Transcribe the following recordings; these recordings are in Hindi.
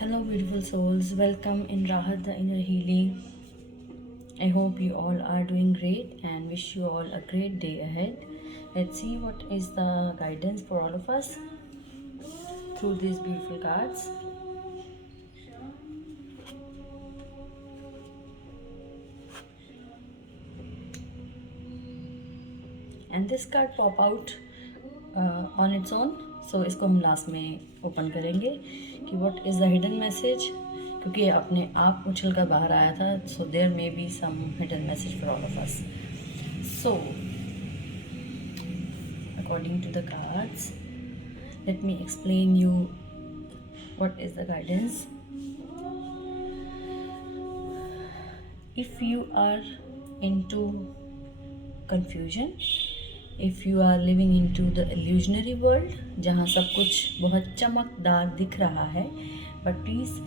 Hello, beautiful souls. Welcome in Rahat, the inner healing. I hope you all are doing great and wish you all a great day ahead. Let's see what is the guidance for all of us through these beautiful cards. And this card pop out on its own. So इसको हम लास्ट में ओपन करेंगे कि what is the hidden message, क्योंकि अपने आप उछल कर बाहर आया था. So there may be some hidden message for all of us. So according to the cards, let me explain you what is the guidance. If you are into confusion, if you are living into the illusionary world, जहाँ सब कुछ बहुत चमकदार दिख रहा है, but please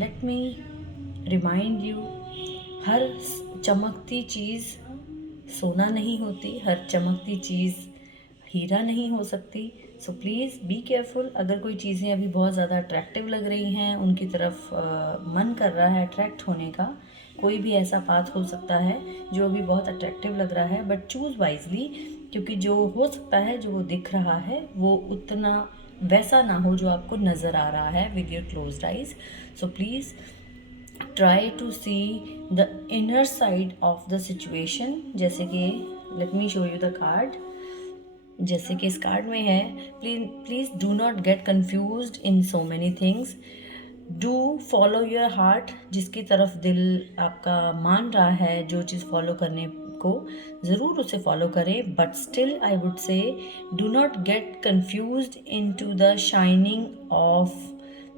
let me remind you, हर चमकती चीज़ सोना नहीं होती, हर चमकती चीज़ हीरा नहीं हो सकती. सो प्लीज़ बी केयरफुल. अगर कोई चीज़ें अभी बहुत ज़्यादा अट्रैक्टिव लग रही हैं, उनकी तरफ मन कर रहा है अट्रैक्ट होने का, कोई भी ऐसा पाथ हो सकता है जो अभी बहुत अट्रैक्टिव लग रहा है, बट चूज़ वाइजली, क्योंकि जो हो सकता है, जो वो दिख रहा है, वो उतना वैसा ना हो जो आपको नज़र आ रहा है with your closed eyes. So please try to see the inner side of the situation. जैसे कि let me show you the card. जैसे कि इस कार्ड में है, please do not get confused in so many things. Do follow your heart. जिसकी तरफ दिल आपका मान रहा है जो चीज़ फॉलो करने को, ज़रूर उसे फॉलो करें, but still I would say do not get confused into the shining of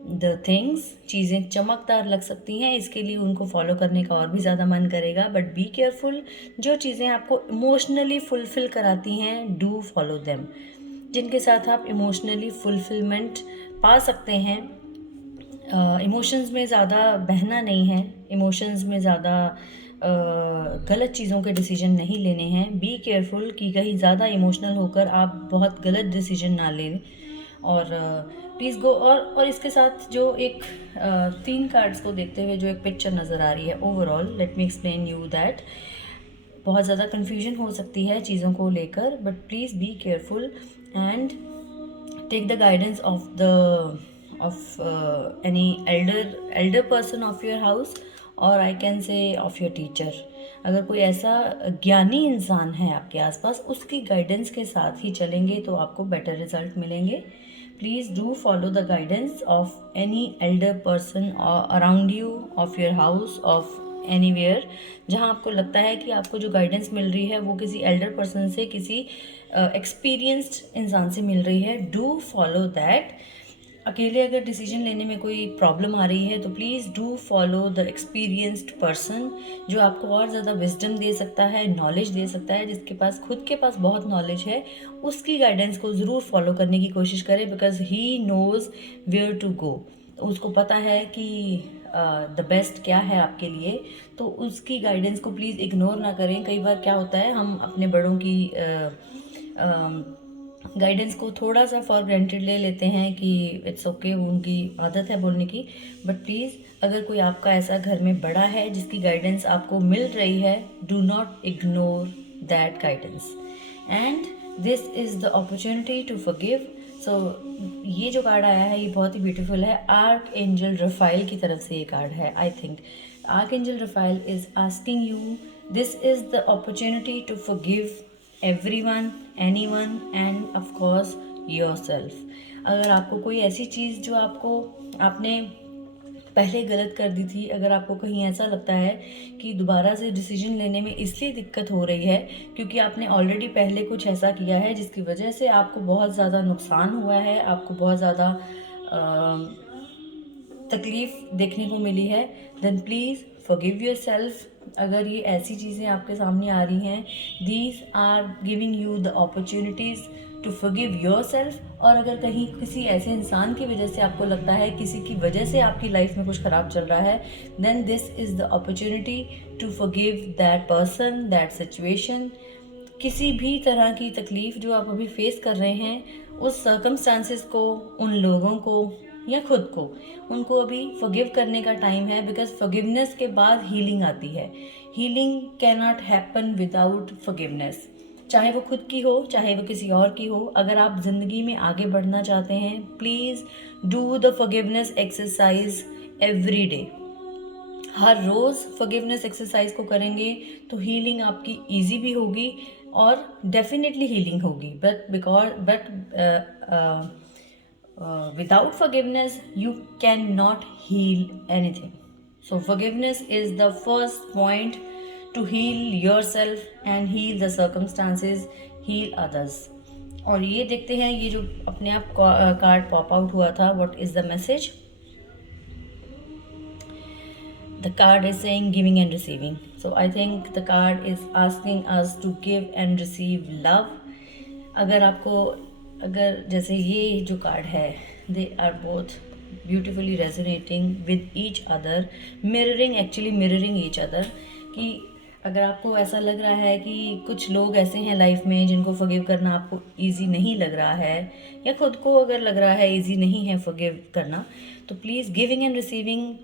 the things. चीज़ें चमकदार लग सकती हैं, इसके लिए उनको फॉलो करने का और भी ज़्यादा मन करेगा, बट बी केयरफुल. जो चीज़ें आपको इमोशनली फुलफ़िल कराती हैं, डू फॉलो देम. जिनके साथ आप इमोशनली फुलफ़िलमेंट पा सकते हैं. इमोशंस में ज़्यादा बहना नहीं है, इमोशंस में ज़्यादा गलत चीज़ों के डिसीजन नहीं लेने हैं. बी केयरफुल कि कहीं ज़्यादा इमोशनल होकर आप बहुत गलत डिसीजन ना लें. और प्लीज़ गो. और इसके साथ जो एक 3 कार्ड्स को देखते हुए जो एक पिक्चर नज़र आ रही है overall, let me explain you that. बहुत ज़्यादा कन्फ्यूजन हो सकती है चीज़ों को लेकर, but please be careful and take the guidance of any elder person of your house, और I can say of your teacher. अगर कोई ऐसा ज्ञानी इंसान है आपके आसपास, उसकी गाइडेंस के साथ ही चलेंगे तो आपको बेटर रिजल्ट मिलेंगे. Please do follow the guidance of any elder person around you, of your house, of anywhere. जहाँ आपको लगता है कि आपको जो गाइडेंस मिल रही है वो किसी एल्डर पर्सन से, किसी एक्सपीरियंस्ड इंसान से मिल रही है, डू फॉलो दैट. अकेले अगर डिसीजन लेने में कोई प्रॉब्लम आ रही है तो please do follow the experienced person, जो आपको और ज़्यादा विजडम दे सकता है, नॉलेज दे सकता है. जिसके पास खुद के पास बहुत नॉलेज है, उसकी गाइडेंस को ज़रूर फॉलो करने की कोशिश करें, because he knows where to go. उसको पता है कि द बेस्ट क्या है आपके लिए, तो उसकी गाइडेंस को प्लीज़ इग्नोर ना करें. कई बार क्या होता है, हम अपने बड़ों की गाइडेंस को थोड़ा सा फॉर ग्रांटेड ले लेते हैं कि इट्स ओके, उनकी आदत है बोलने की. बट प्लीज़ अगर कोई आपका ऐसा घर में बड़ा है जिसकी गाइडेंस आपको मिल रही है, do not ignore that guidance. And this is the opportunity to forgive. So ये जो कार्ड आया है ये बहुत ही ब्यूटीफुल है. आर्क एंजल रफाइल की तरफ से ये कार्ड है. I think archangel Raphael is asking you, this is the opportunity to forgive everyone, anyone and of course yourself. अगर आपको कोई ऐसी चीज़ जो आपने पहले गलत कर दी थी, अगर आपको कहीं ऐसा लगता है कि दोबारा से डिसीजन लेने में इसलिए दिक्कत हो रही है क्योंकि आपने ऑलरेडी पहले कुछ ऐसा किया है जिसकी वजह से आपको बहुत ज़्यादा नुकसान हुआ है, आपको बहुत ज़्यादा तकलीफ़ देखने को मिली है, देन प्लीज़ फॉरगिव योरसेल्फ. अगर ये ऐसी चीज़ें आपके सामने आ रही हैं, these are giving you the opportunities to forgive yourself. और अगर कहीं किसी ऐसे इंसान की वजह से आपको लगता है, किसी की वजह से आपकी लाइफ में कुछ ख़राब चल रहा है, then this is the opportunity to forgive that person, that situation. किसी भी तरह की तकलीफ़ जो आप अभी फेस कर रहे हैं, उस सर्कमस्टांसेस को, उन लोगों को या खुद को, उनको अभी फॉरगिव करने का टाइम है, बिकॉज फॉरगिवनेस के बाद हीलिंग आती है. Healing can not happen without forgiveness, चाहे वो खुद की हो चाहे वो किसी और की हो. अगर आप ज़िंदगी में आगे बढ़ना चाहते हैं, please do the forgiveness exercise every day. हर रोज़ फॉरगिवनेस एक्सरसाइज को करेंगे तो हीलिंग आपकी इजी भी होगी और डेफिनेटली हीलिंग होगी. But without forgiveness you cannot heal anything. So forgiveness is the first point to heal yourself and heal the circumstances, heal others. और ये देखते हैं, ये जो अपने आप कार्ड पॉप आउट हुआ था, what is the message. The card is saying giving and receiving. So I think the card is asking us to give and receive love. अगर जैसे ये जो कार्ड है, they are both beautifully resonating with each other, mirroring each other. कि अगर आपको ऐसा लग रहा है कि कुछ लोग ऐसे हैं लाइफ में जिनको फॉरगिव करना आपको ईजी नहीं लग रहा है, या खुद को अगर लग रहा है ईजी नहीं है फॉरगिव करना, तो please giving and receiving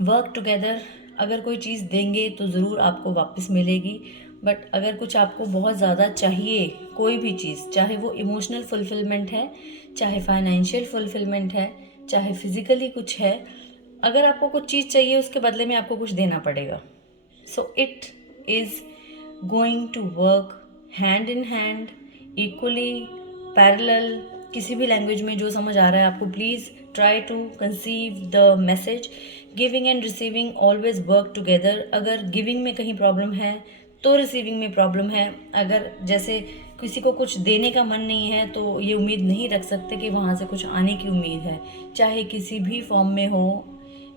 work together. अगर कोई चीज़ देंगे तो ज़रूर आपको वापस मिलेगी, बट अगर कुछ आपको बहुत ज़्यादा चाहिए, कोई भी चीज़, चाहे वो इमोशनल फुलफिलमेंट है, चाहे फाइनेंशियल फुलफिलमेंट है, चाहे फिज़िकली कुछ है, अगर आपको कुछ चीज़ चाहिए उसके बदले में आपको कुछ देना पड़ेगा. So it is going to work hand in hand, equally, parallel, किसी भी लैंग्वेज में जो समझ आ रहा है आपको. Please try to conceive the message. Giving and receiving always work together. अगर गिविंग में कहीं प्रॉब्लम है तो रिसीविंग में प्रॉब्लम है. अगर जैसे किसी को कुछ देने का मन नहीं है तो ये उम्मीद नहीं रख सकते कि वहाँ से कुछ आने की उम्मीद है, चाहे किसी भी फॉर्म में हो.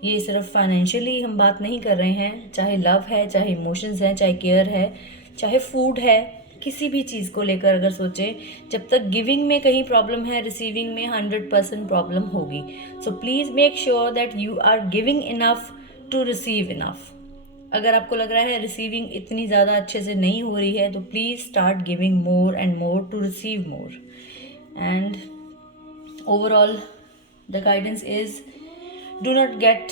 ये सिर्फ फाइनेंशियली हम बात नहीं कर रहे हैं, चाहे लव है, चाहे इमोशंस हैं, चाहे केयर है, चाहे फूड है, किसी भी चीज़ को लेकर अगर सोचें, जब तक गिविंग में कहीं प्रॉब्लम है, रिसीविंग में 100% प्रॉब्लम होगी. So please make sure that you are giving enough to receive enough. अगर आपको लग रहा है रिसीविंग इतनी ज़्यादा अच्छे से नहीं हो रही है, तो please start giving more and more to receive more. And overall the guidance is, do not get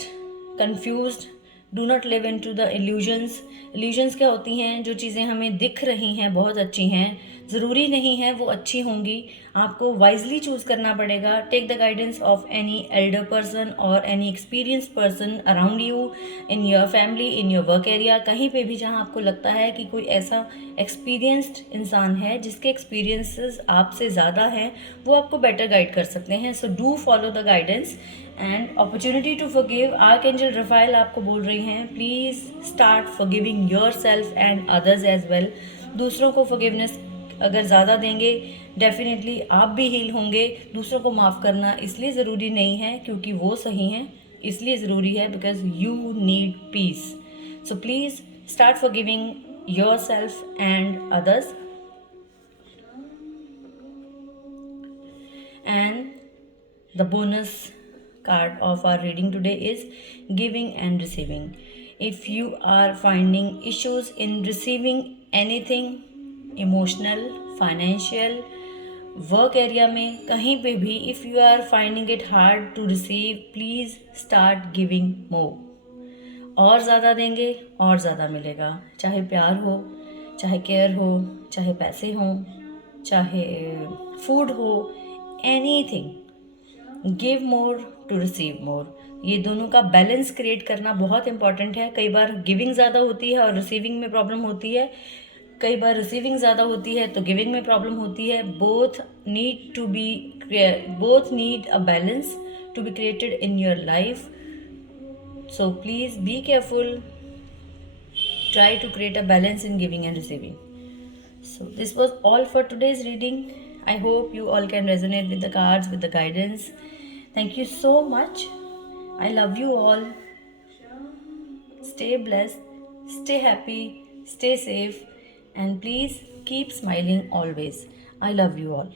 confused, do not live into the illusions. Illusions क्या होती हैं? जो चीज़ें हमें दिख रही हैं बहुत अच्छी हैं, ज़रूरी नहीं है वो अच्छी होंगी. आपको वाइजली चूज़ करना पड़ेगा. Take the guidance of any elder person और any experienced person around you, in your family, in your work area, कहीं पे भी जहाँ आपको लगता है कि कोई ऐसा एक्सपीरियंस्ड इंसान है जिसके एक्सपीरियंसेस आपसे ज़्यादा हैं, वो आपको बेटर गाइड कर सकते हैं. So do follow the guidance. And opportunity to forgive, archangel Raphael आपको बोल रही हैं, please start forgiving yourself and others as well. दूसरों को फॉरगिवनेस अगर ज़्यादा देंगे, डेफिनेटली आप भी हील होंगे. दूसरों को माफ़ करना इसलिए ज़रूरी नहीं है क्योंकि वो सही हैं, इसलिए ज़रूरी है because you need piece. So please start forgiving yourself and others. And the bonus card of our reading today is giving and receiving. If you are finding issues in receiving anything, emotional, financial, work area में कहीं पे भी, if you are finding it hard to receive, please start giving more. और ज़्यादा देंगे और ज़्यादा मिलेगा. चाहे प्यार हो, चाहे केयर हो, चाहे पैसे हों, चाहे फूड हो, anything. Give more to receive more. ये दोनों का बैलेंस क्रिएट करना बहुत इंपॉर्टेंट है. कई बार गिविंग ज़्यादा होती है और रिसीविंग में प्रॉब्लम होती है, कई बार रिसीविंग ज़्यादा होती है तो गिविंग में प्रॉब्लम होती है. Both need a balance to be created in your life. So please be careful. Try to create a balance in giving and receiving. So this was all for today's reading. I hope you all can resonate with the cards, with the guidance. Thank you so much. I love you all. Stay blessed, stay happy, stay safe, and please keep smiling always. I love you all.